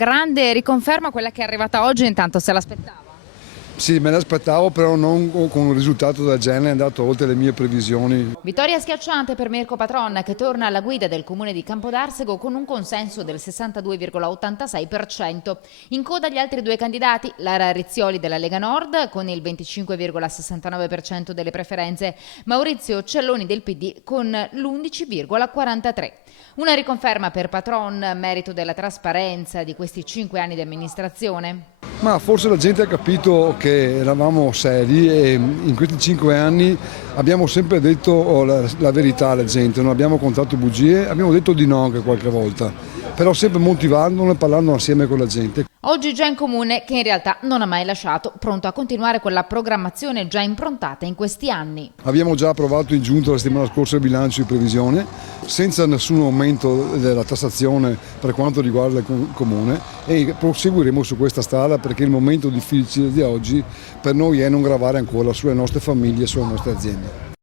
Grande riconferma quella che è arrivata oggi, intanto se l'aspettava. Sì, me l'aspettavo, però non con un risultato del genere, è andato oltre le mie previsioni. Vittoria schiacciante per Mirko Patron, che torna alla guida del comune di Campodarsego con un consenso del 62,86%. In coda gli altri due candidati, Lara Rizzioli della Lega Nord con il 25,69% delle preferenze, Maurizio Celloni del PD con l'11,43%. Una riconferma per Patron, merito della trasparenza di questi 5 anni di amministrazione? Ma forse la gente ha capito che eravamo seri e in questi 5 anni abbiamo sempre detto la verità alla gente, non abbiamo contato bugie, abbiamo detto di no anche qualche volta, però sempre motivandolo e parlando assieme con la gente. Oggi già in comune che in realtà non ha mai lasciato, pronto a continuare con la programmazione già improntata in questi anni. Abbiamo già approvato in giunta la settimana scorsa il bilancio di previsione, senza nessun aumento della tassazione per quanto riguarda il comune, e proseguiremo su questa strada perché il momento difficile di oggi per noi è non gravare ancora sulle nostre famiglie e sulle nostre aziende.